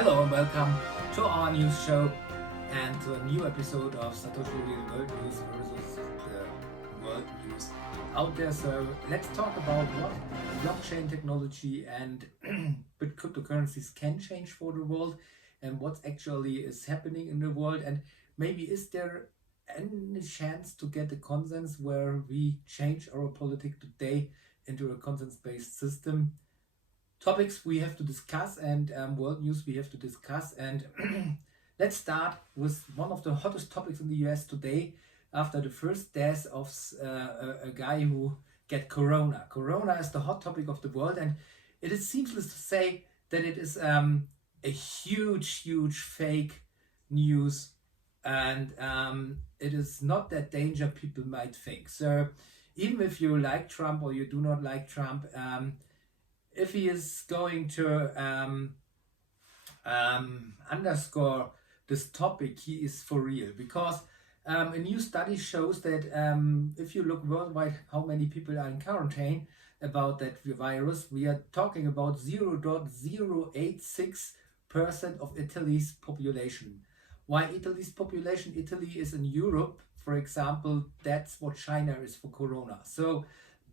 Hello and welcome to our news show and to a new episode of Satoshi Real World News versus the world news out there. So let's talk about what blockchain technology and cryptocurrencies can change for the world and what actually is happening in the world, and maybe is there any chance to get a consensus where we change our politics today into a consensus-based system. Topics we have to discuss and world news we have to discuss, and let's start with one of the hottest topics in the US today after the first death of a guy who get corona is the hot topic of the world, and it is seamless to say that it is a huge fake news, and it is not that danger people might think. So even if you like Trump or you do not like Trump, if he is going to underscore this topic, he is for real. Because a new study shows that if you look worldwide how many people are in quarantine about that virus, we are talking about 0.086% of Italy's population. Why Italy's population? Italy is in Europe, for example. That's what China is for corona. So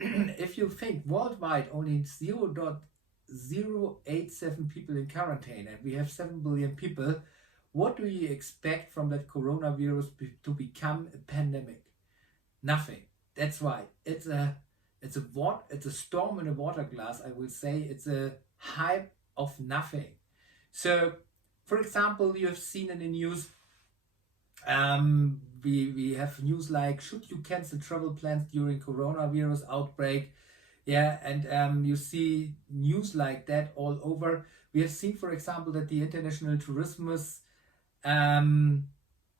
if you think worldwide only 0.087 people in quarantine and we have 7 billion people, what do you expect from that coronavirus to become a pandemic? Nothing. That's why it's a storm in a water glass. I will say it's a hype of nothing. So, for example, you have seen in the news. We have news like, should you cancel travel plans during coronavirus outbreak? Yeah, and you see news like that all over. We have seen, for example, that the international tourism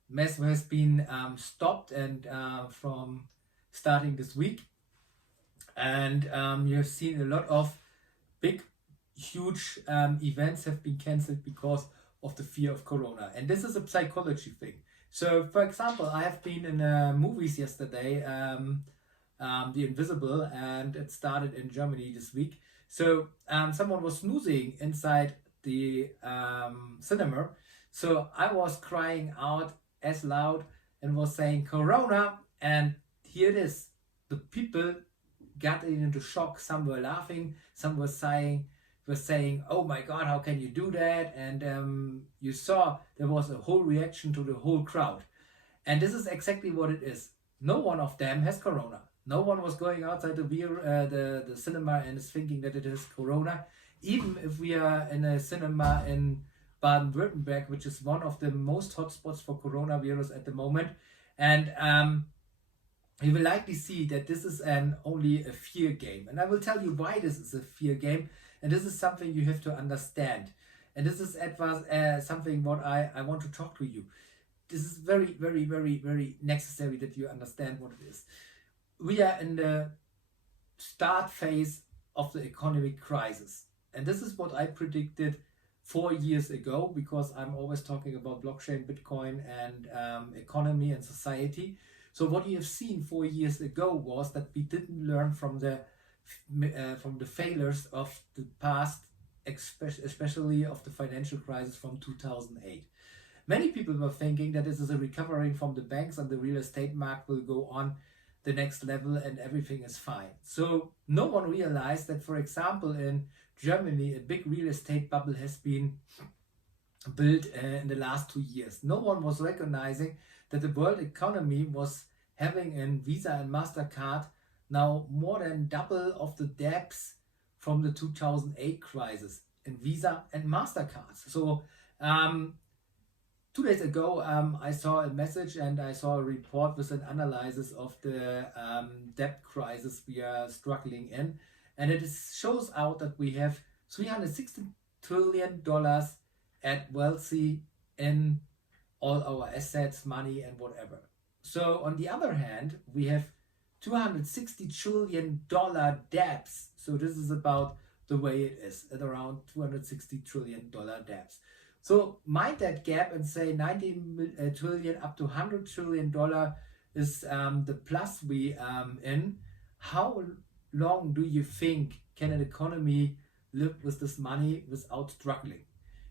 mess has been stopped and from starting this week. And you have seen a lot of huge events have been cancelled because of the fear of corona. And this is a psychology thing. So, for example, I have been in movies yesterday, The Invisible, and it started in Germany this week. So, someone was snoozing inside the cinema. So, I was crying out as loud and was saying, Corona, and here it is. The people got into shock. Some were laughing, some were saying, oh my god, how can you do that? And you saw there was a whole reaction to the whole crowd, and this is exactly what it is. No one of them has corona. No one was going outside the cinema and is thinking that it is corona, even if we are in a cinema in Baden-Württemberg, which is one of the most hotspots for coronavirus at the moment. And you will likely see that this is only a fear game, and I will tell you why this is a fear game. And this is something you have to understand. And this is something what I want to talk to you. This is very necessary that you understand what it is. We are in the start phase of the economic crisis. And this is what I predicted 4 years ago, because I'm always talking about blockchain, Bitcoin, and economy and society. So what you have seen 4 years ago was that we didn't learn from the failures of the past, especially of the financial crisis from 2008. Many people were thinking that this is a recovering from the banks and the real estate market will go on the next level and everything is fine. So no one realized that, for example, in Germany, a big real estate bubble has been built in the last 2 years. No one was recognizing that the world economy was having in Visa and MasterCard now more than double of the debts from the 2008 crisis in Visa and MasterCard. So 2 days ago, I saw a message and I saw a report with an analysis of the debt crisis we are struggling in. And it shows out that we have $360 trillion at wealthy in all our assets, money, and whatever. So on the other hand, we have $260 trillion debts. So this is about the way it is, at around $260 trillion debts. So mind that gap and say 90 trillion up to $100 trillion is the plus we in. How long do you think can an economy live with this money without struggling?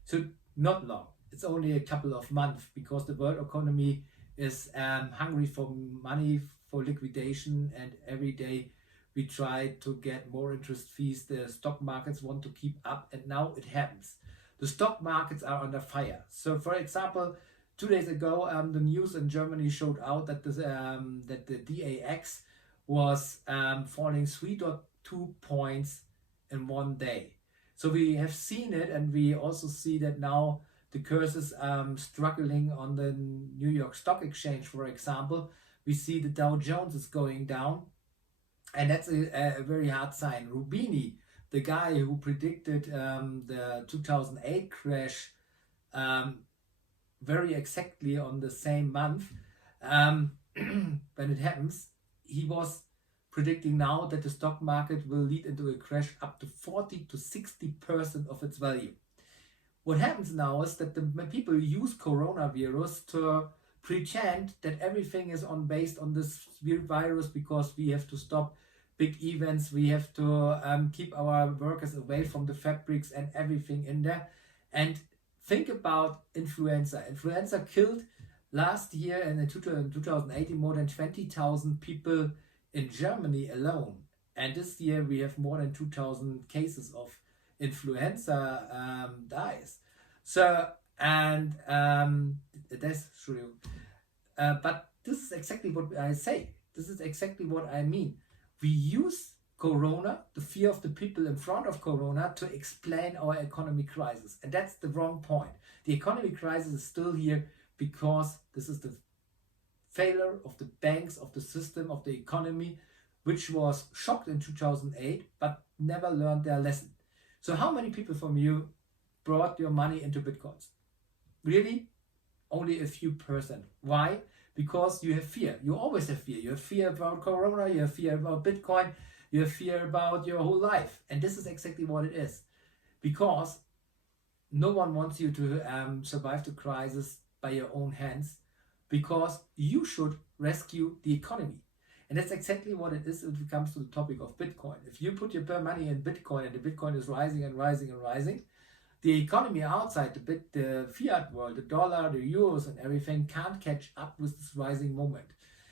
So Not long. It's only a couple of months because the world economy is hungry for money, for liquidation, and every day we try to get more interest fees. The stock markets want to keep up, and now it happens. The stock markets are under fire. So, for example, 2 days ago, the news in Germany showed out that the DAX was falling 3.2 points in one day. So we have seen it, and we also see that now the curse is struggling on the New York Stock Exchange, for example. We see the Dow Jones is going down, and that's a very hard sign. Rubini, the guy who predicted the 2008 crash very exactly on the same month when it happens, he was predicting now that the stock market will lead into a crash up to 40 to 60% of its value. What happens now is that the people use coronavirus to pretend that everything is based on this virus because we have to stop big events, we have to keep our workers away from the fabrics and everything in there. And think about influenza. Influenza killed last year in 2018 more than 20,000 people in Germany alone. And this year we have more than 2,000 cases of influenza dies. So, and that's true. But this is exactly what I say. This is exactly what I mean. We use Corona, the fear of the people in front of Corona, to explain our economic crisis. And that's the wrong point. The economic crisis is still here because this is the failure of the banks, of the system, of the economy, which was shocked in 2008, but never learned their lesson. So how many people from you brought your money into Bitcoins? Really? Only a few percent. Why? Because you have fear. You always have fear. You have fear about Corona, you have fear about Bitcoin, you have fear about your whole life. And this is exactly what it is. Because no one wants you to survive the crisis by your own hands, because you should rescue the economy. And that's exactly what it is if it comes to the topic of Bitcoin. If you put your money in Bitcoin and the Bitcoin is rising and rising and rising, the economy outside the fiat world, the dollar, the euros and everything can't catch up with this rising moment.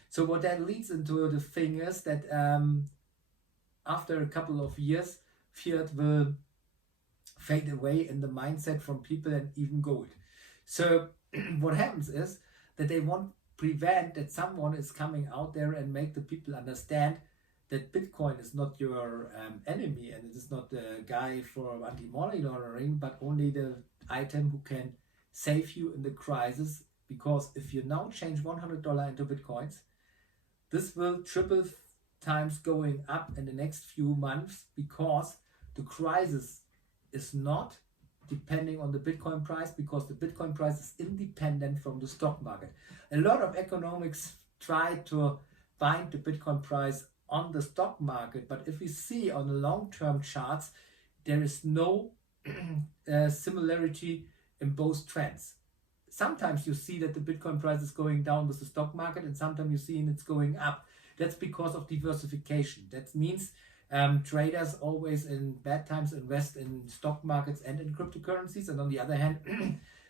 So what that leads into the thing is that after a couple of years, fiat will fade away in the mindset from people and even gold. So what happens is that they want prevent that someone is coming out there and make the people understand that Bitcoin is not your enemy, and it is not the guy for anti-money laundering, but only the item who can save you in the crisis. Because if you now change $100 into Bitcoins, this will triple times going up in the next few months, because the crisis is not depending on the Bitcoin price, because the Bitcoin price is independent from the stock market. A lot of economics try to bind the Bitcoin price on the stock market, but if we see on the long-term charts, there is no similarity in both trends. Sometimes you see that the Bitcoin price is going down with the stock market, and sometimes you see it's going up. That's because of diversification. That means traders always in bad times invest in stock markets and in cryptocurrencies, and on the other hand,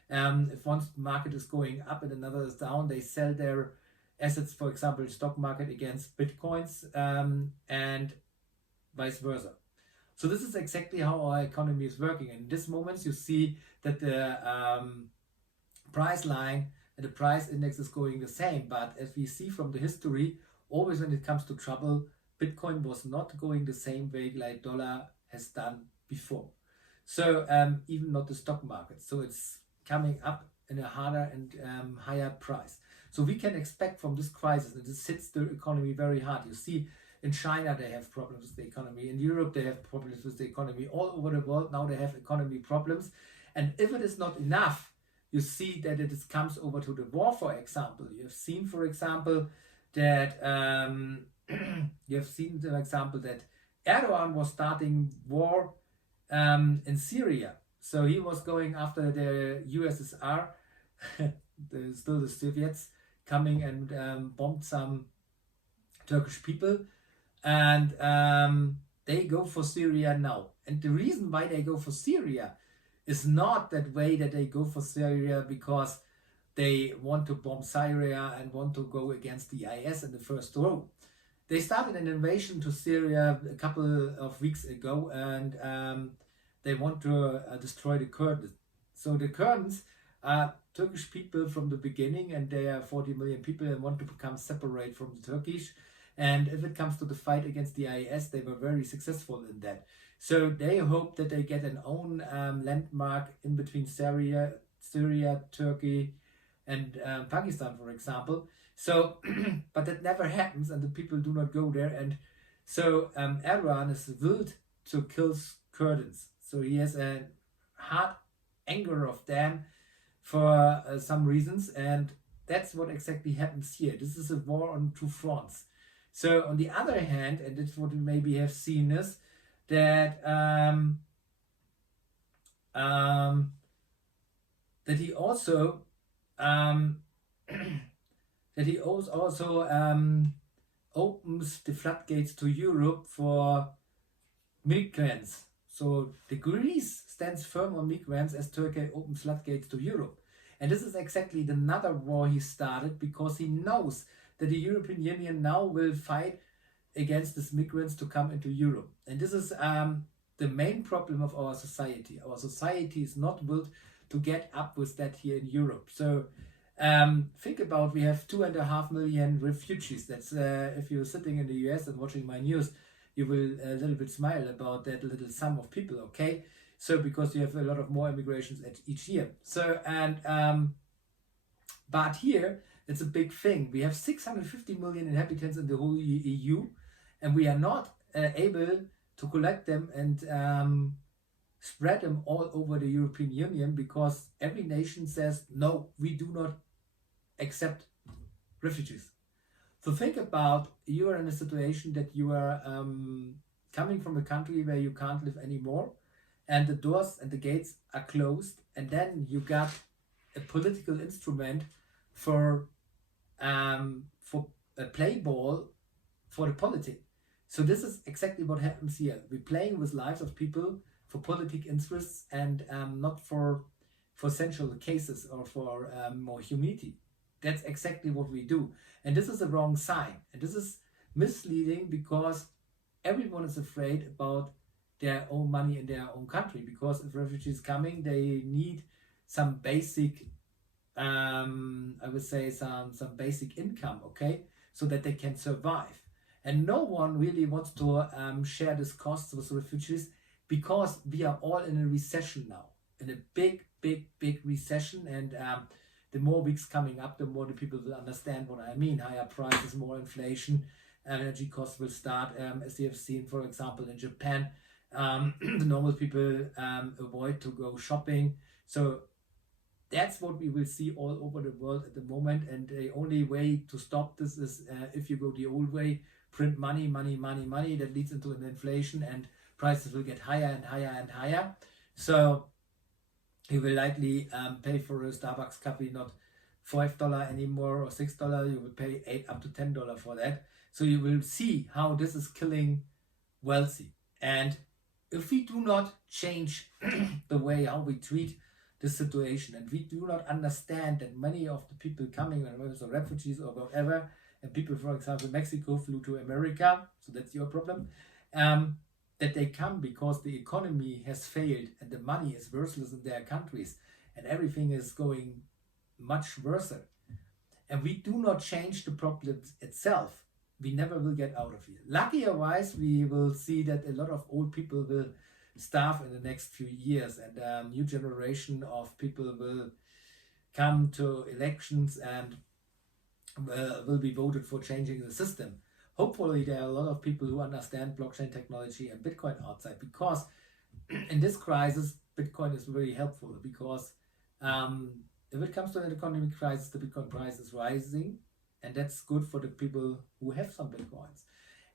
if one market is going up and another is down, they sell their assets, for example, stock market against Bitcoins, and vice versa. So this is exactly how our economy is working. In this moment, you see that the price line and the price index is going the same. But as we see from the history, always when it comes to trouble, Bitcoin was not going the same way like dollar has done before. So even not the stock market. So it's coming up in a harder and higher price. So we can expect from this crisis that this hits the economy very hard. You see, in China they have problems with the economy. In Europe they have problems with the economy. All over the world now they have economy problems. And if it is not enough, you see that it comes over to the war, for example. You have seen, for example, that Erdogan was starting war in Syria. So he was going after the USSR, still the Soviets, coming and bombed some Turkish people, and they go for Syria now. And the reason why they go for Syria is not that way that they go for Syria because they want to bomb Syria and want to go against the IS in the first row. They started an invasion to Syria a couple of weeks ago, and they want to destroy the Kurds. So the Kurds are Turkish people from the beginning, and they are 40 million people and want to become separate from the Turkish. And if it comes to the fight against the IS, they were very successful in that. So they hope that they get an own landmark in between Syria, Turkey, and Pakistan, for example. So, but that never happens, and the people do not go there. And so Erdogan is willed to kill Kurds. So he has a hard anger of them for some reasons, and that's what exactly happens here. This is a war on two fronts. So on the other hand, and that's what we maybe have seen, is that that he also opens the floodgates to Europe for migrants. So the Greece stands firm on migrants as Turkey opens floodgates to Europe. And this is exactly another war he started because he knows that the European Union now will fight against these migrants to come into Europe. And this is the main problem of our society. Our society is not built to get up with that here in Europe. So think about, we have 2.5 million refugees. That's if you're sitting in the US and watching my news, you will a little bit smile about that little sum of people, okay? So because you have a lot of more immigrations each year. So, and but here it's a big thing. We have 650 million inhabitants in the whole EU, and we are not able to collect them and spread them all over the European Union because every nation says, no, we do not accept refugees. So think about, you are in a situation that you are coming from a country where you can't live anymore, and the doors and the gates are closed, and then you got a political instrument for a play ball for the politic. So this is exactly what happens here. We're playing with lives of people for politic interests and not for essential cases or for more humanity. That's exactly what we do. And this is a wrong sign. And this is misleading because everyone is afraid about their own money in their own country. Because if refugees coming, they need some basic, I would say some basic income, okay? So that they can survive. And no one really wants to share this cost with refugees because we are all in a recession now. In a big recession, and the more weeks coming up, the more the people will understand what I mean. Higher prices, more inflation, energy costs will start, as you have seen, for example, in Japan. The normal people avoid to go shopping. So that's what we will see all over the world at the moment. And the only way to stop this is if you go the old way, print money. That leads into an inflation, and prices will get higher and higher and higher. So you will likely pay for a Starbucks coffee not $5 anymore or $6. You will pay $8 up to $10 for that. So you will see how this is killing wealthy. And if we do not change the way how we treat this situation, and we do not understand that many of the people coming, whether it's refugees or whatever, and people, for example, Mexico flew to America, so that's your problem, that they come because the economy has failed and the money is worthless in their countries and everything is going much worse. And we do not change the problem itself, we never will get out of here. Lucky-wise, we will see that a lot of old people will starve in the next few years, and a new generation of people will come to elections and will be voted for changing the system. Hopefully there are a lot of people who understand blockchain technology and Bitcoin outside, because in this crisis, Bitcoin is very helpful, because if it comes to an economic crisis, the Bitcoin price is rising, and that's good for the people who have some Bitcoins.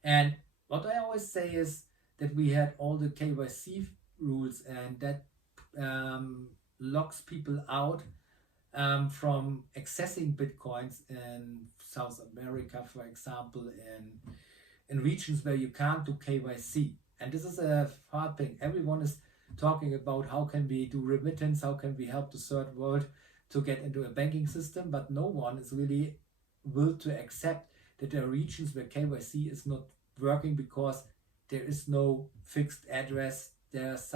And what I always say is that we had all the KYC rules, and that locks people out from accessing Bitcoins in South America, for example, in regions where you can't do KYC. And this is a hard thing. Everyone is talking about how can we do remittance, how can we help the third world to get into a banking system, but no one is really will to accept that there are regions where KYC is not working because there is no fixed address, there's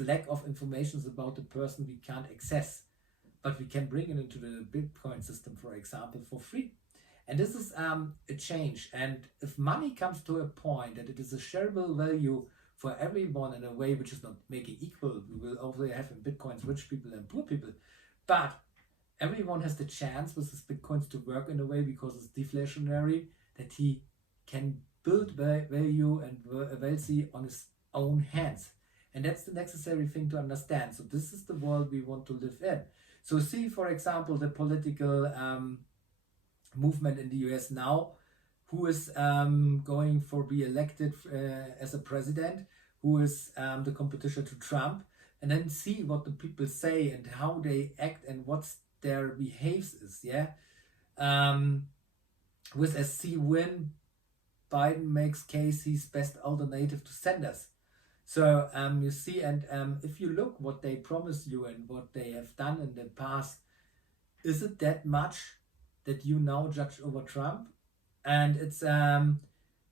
lack of information about the person we can't access, but we can bring it into the Bitcoin system, for example, for free. And this is a change. And if money comes to a point that it is a shareable value for everyone in a way which is not making equal, we will also have in Bitcoins rich people and poor people, but everyone has the chance with his Bitcoins to work in a way because it's deflationary, that he can build value and wealthy on his own hands. And that's the necessary thing to understand. So this is the world we want to live in. So see, for example, the political movement in the US now, who is going for be elected as a president, who is the competition to Trump, and then see what the people say and how they act and what's their behaves is, with a C-win, Biden makes case he's best alternative to Sanders. So you see, and if you look what they promise you and what they have done in the past, is it that much that you now judge over Trump? And it's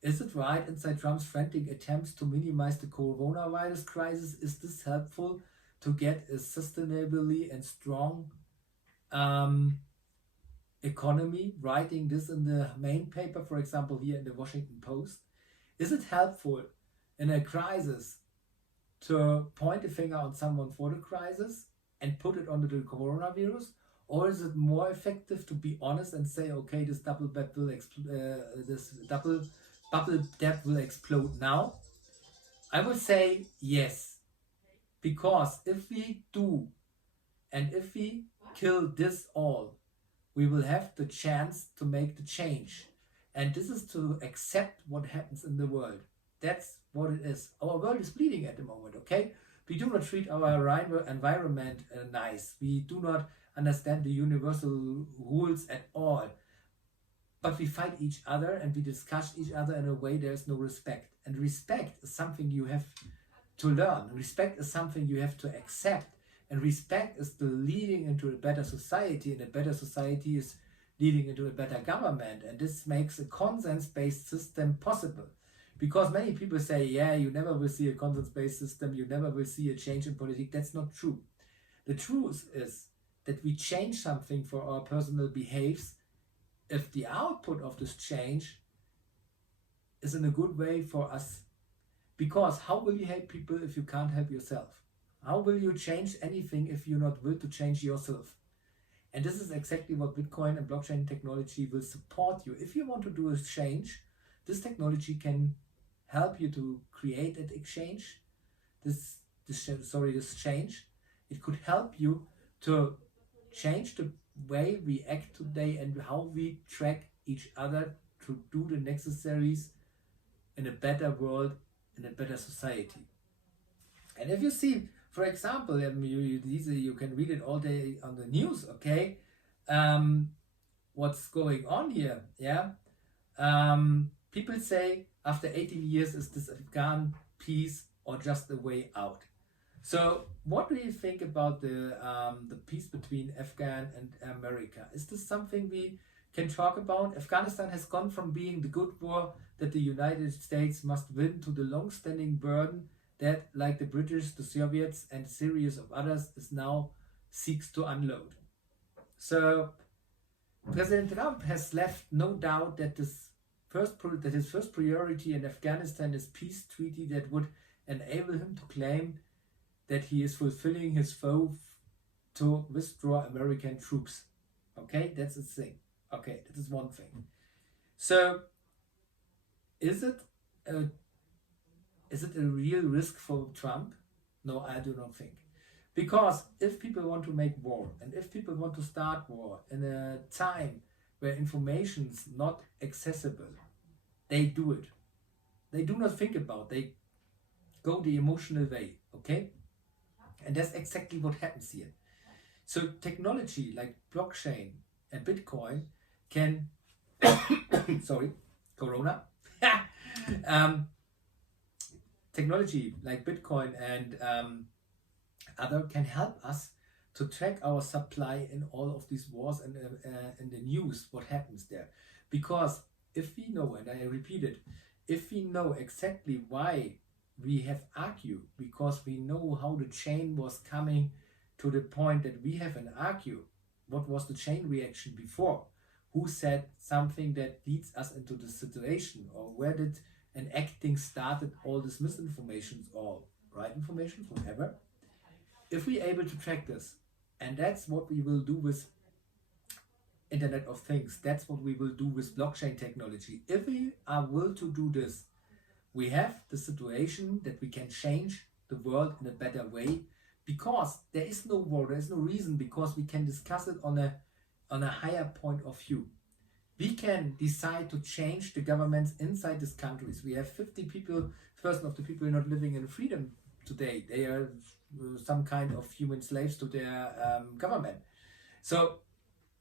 is it right inside Trump's frantic attempts to minimize the coronavirus crisis? Is this helpful to get a sustainably and strong economy? Writing this in the main paper, for example, here in the Washington Post. Is it helpful in a crisis to point a finger on someone for the crisis and put it onto the coronavirus? Or is it more effective to be honest and say, okay, this double bubble debt will explode now? I would say yes, because if we do, and if we kill this all, we will have the chance to make the change. And this is to accept what happens in the world. That's what it is. Our world is bleeding at the moment, okay? We do not treat our environment nice. We do not understand the universal rules at all. But we fight each other and we discuss each other in a way there is no respect. And respect is something you have to learn. Respect is something you have to accept. And respect is the leading into a better society, and a better society is leading into a better government. And this makes a consensus-based system possible. Because many people say, yeah, you never will see a consensus-based system, you never will see a change in politics. That's not true. The truth is that we change something for our personal behaves if the output of this change is in a good way for us. Because how will you help people if you can't help yourself? How will you change anything if you're not will to change yourself? And this is exactly what Bitcoin and blockchain technology will support you. If you want to do a change, this technology can help you to create that exchange, this change. It could help you to change the way we act today and how we track each other to do the necessaries in a better world, in a better society. And if you see, for example, you can read it all day on the news, okay? What's going on here, yeah? People say, after 18 years, is this Afghan peace or just a way out? So, what do you think about the peace between Afghan and America? Is this something we can talk about? Afghanistan has gone from being the good war that the United States must win to the long-standing burden that, like the British, the Soviets, and a series of others, is now seeks to unload. So, President Trump has left no doubt that his first priority in Afghanistan is peace treaty that would enable him to claim that he is fulfilling his vow to withdraw American troops. Okay, that's the thing. Okay, that is one thing. So, is it a real risk for Trump? No, I do not think. Because if people want to make war, and if people want to start war in a time where information is not accessible, they do it. They do not think about it. They go the emotional way, okay? And that's exactly what happens here. So technology like blockchain and Bitcoin can, sorry, Corona, technology like Bitcoin and other can help us to track our supply in all of these wars and in the news, what happens there. Because if we know, and I repeat it, if we know exactly why we have argued, because we know how the chain was coming to the point that we have an argue, what was the chain reaction before, who said something that leads us into this situation, or where did an acting started all this misinformation or right information, whatever. If we're able to track this, and that's what we will do with Internet of Things, that's what we will do with blockchain technology. If we are will to do this, we have the situation that we can change the world in a better way, because there is no war, there is no reason, because we can discuss it on a higher point of view. We can decide to change the governments inside these countries. We have 50% of the people not living in freedom today. They are some kind of human slaves to their government. So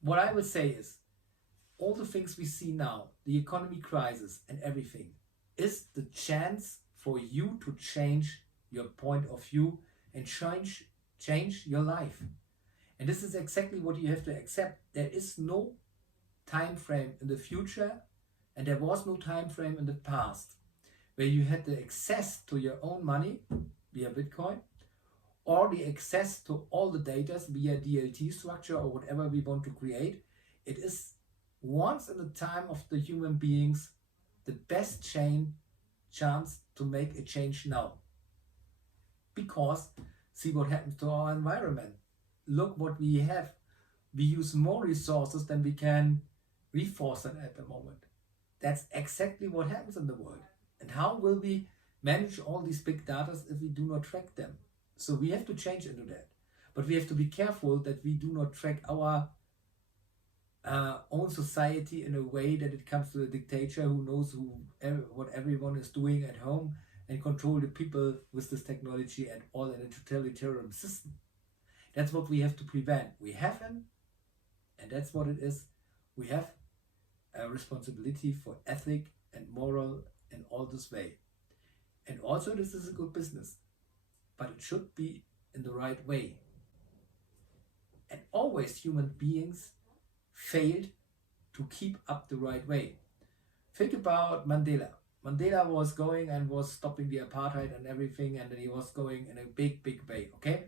what I will say is, all the things we see now, the economy crisis and everything, is the chance for you to change your point of view and change your life. And this is exactly what you have to accept. There is no time frame in the future, and there was no time frame in the past where you had the access to your own money via Bitcoin, or the access to all the data via DLT structure or whatever we want to create. It is once in the time of the human beings the best chance to make a change now. Because see what happens to our environment. Look what we have. We use more resources than we can reforce it at the moment. That's exactly what happens in the world. And how will we manage all these big data if we do not track them? So we have to change into that. But we have to be careful that we do not track our own society in a way that it comes to a dictator who knows what everyone is doing at home and control the people with this technology and all in a totalitarian system. That's what we have to prevent. We have an, and that's what it is, we have a responsibility for ethic and moral in all this way. And also this is a good business, but it should be in the right way. And always human beings failed to keep up the right way. Think about Mandela. Mandela was going and was stopping the apartheid and everything, and then he was going in a big way, okay?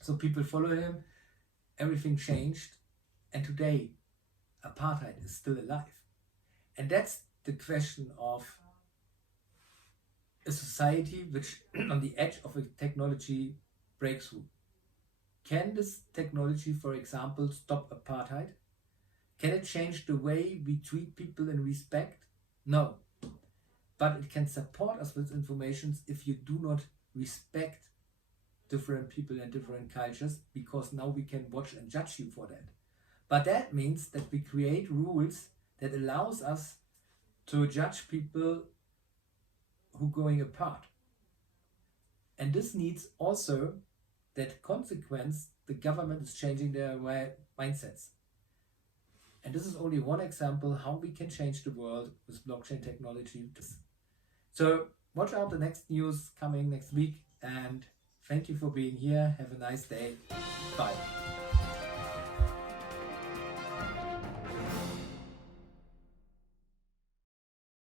So people follow him, everything changed, and today apartheid is still alive. And that's the question of a society which on the edge of a technology breakthrough. Can this technology, for example, stop apartheid? Can it change the way we treat people in respect? No. But it can support us with information if you do not respect different people and different cultures, because now we can watch and judge you for that. But that means that we create rules that allows us to judge people who going apart. And this needs also that consequence, the government is changing their mindsets. And this is only one example how we can change the world with blockchain technology. So watch out the next news coming next week, and thank you for being here. Have a nice day. Bye.